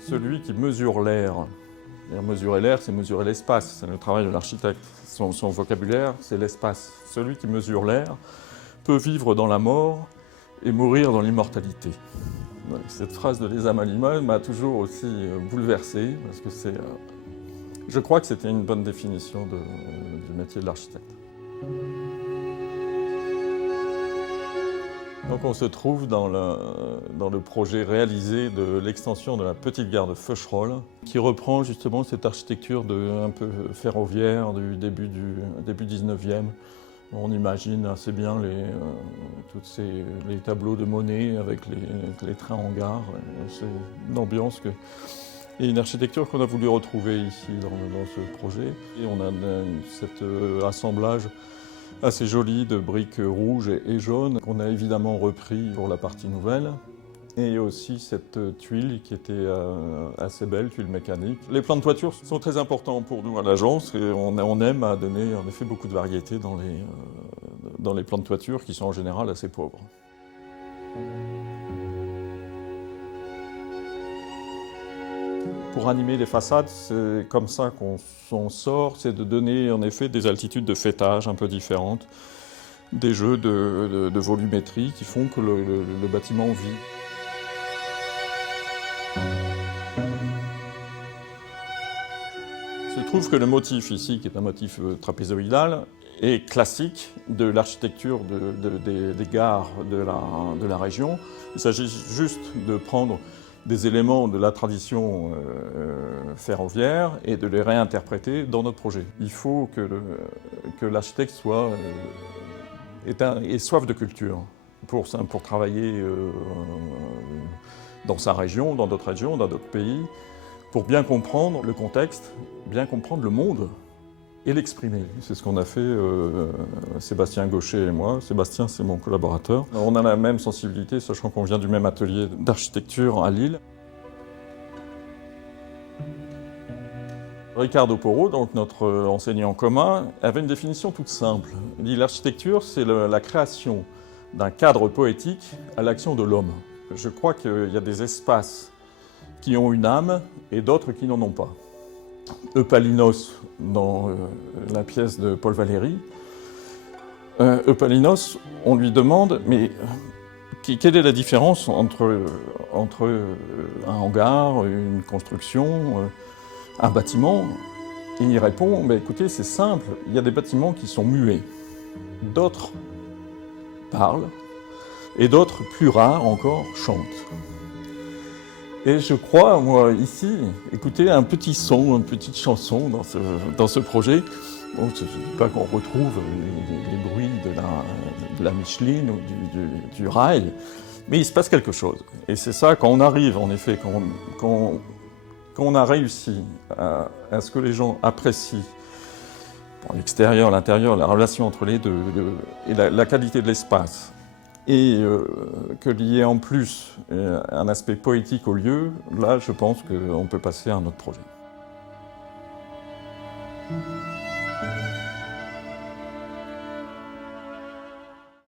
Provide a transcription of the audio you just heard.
Celui qui mesure l'air. Mesurer l'air, c'est mesurer l'espace, c'est le travail de l'architecte. Son vocabulaire, c'est l'espace. Celui qui mesure l'air peut vivre dans la mort et mourir dans l'immortalité. Cette phrase de Lisa Malimon m'a toujours aussi bouleversé, parce que je crois que c'était une bonne définition du métier de l'architecte. Donc on se trouve dans le projet réalisé de l'extension de la petite gare de Feucherolles, qui reprend justement cette architecture un peu ferroviaire du début 19e. On imagine assez bien les tableaux de Monet avec les trains en gare. C'est une ambiance et une architecture qu'on a voulu retrouver ici dans ce projet. Et on a cet assemblage assez joli de briques rouges et jaunes qu'on a évidemment repris pour la partie nouvelle. Et aussi cette tuile qui était assez belle, tuile mécanique. Les plans de toiture sont très importants pour nous à l'agence et on aime à donner en effet beaucoup de variété dans les plans de toiture qui sont en général assez pauvres. Pour animer les façades, c'est comme ça qu'on s'en sort, c'est de donner en effet des altitudes de faîtage un peu différentes, des jeux de volumétrie qui font que le bâtiment vit. Il se trouve que le motif ici, qui est un motif trapézoïdal, est classique de l'architecture des gares de la région. Il s'agit juste de prendre des éléments de la tradition ferroviaire et de les réinterpréter dans notre projet. Il faut que l'architecte ait soif de culture pour travailler dans sa région, dans d'autres régions, dans d'autres pays, pour bien comprendre le contexte, bien comprendre le monde et l'exprimer. C'est ce qu'on a fait Sébastien Gaucher et moi. Sébastien, c'est mon collaborateur. On a la même sensibilité, sachant qu'on vient du même atelier d'architecture à Lille. Ricardo Porro, donc notre enseignant commun, avait une définition toute simple. Il dit l'architecture, c'est la création d'un cadre poétique à l'action de l'homme. Je crois qu'il y a des espaces qui ont une âme et d'autres qui n'en ont pas. Eupalinos, dans la pièce de Paul Valéry, Eupalinos, on lui demande, mais quelle est la différence entre un hangar, une construction, un bâtiment? Et il répond, écoutez, c'est simple, il y a des bâtiments qui sont muets, d'autres parlent, et d'autres, plus rares encore, chantent. Et je crois, moi, ici, écouter un petit son, une petite chanson dans ce projet. Bon, je ne dis pas qu'on retrouve les bruits de la Micheline ou du rail, mais il se passe quelque chose. Et c'est ça, quand on arrive, en effet, quand on a réussi à ce que les gens apprécient l'extérieur, l'intérieur, la relation entre les deux, et la qualité de l'espace, et qu'il y ait en plus un aspect poétique au lieu, là je pense qu'on peut passer à un autre projet.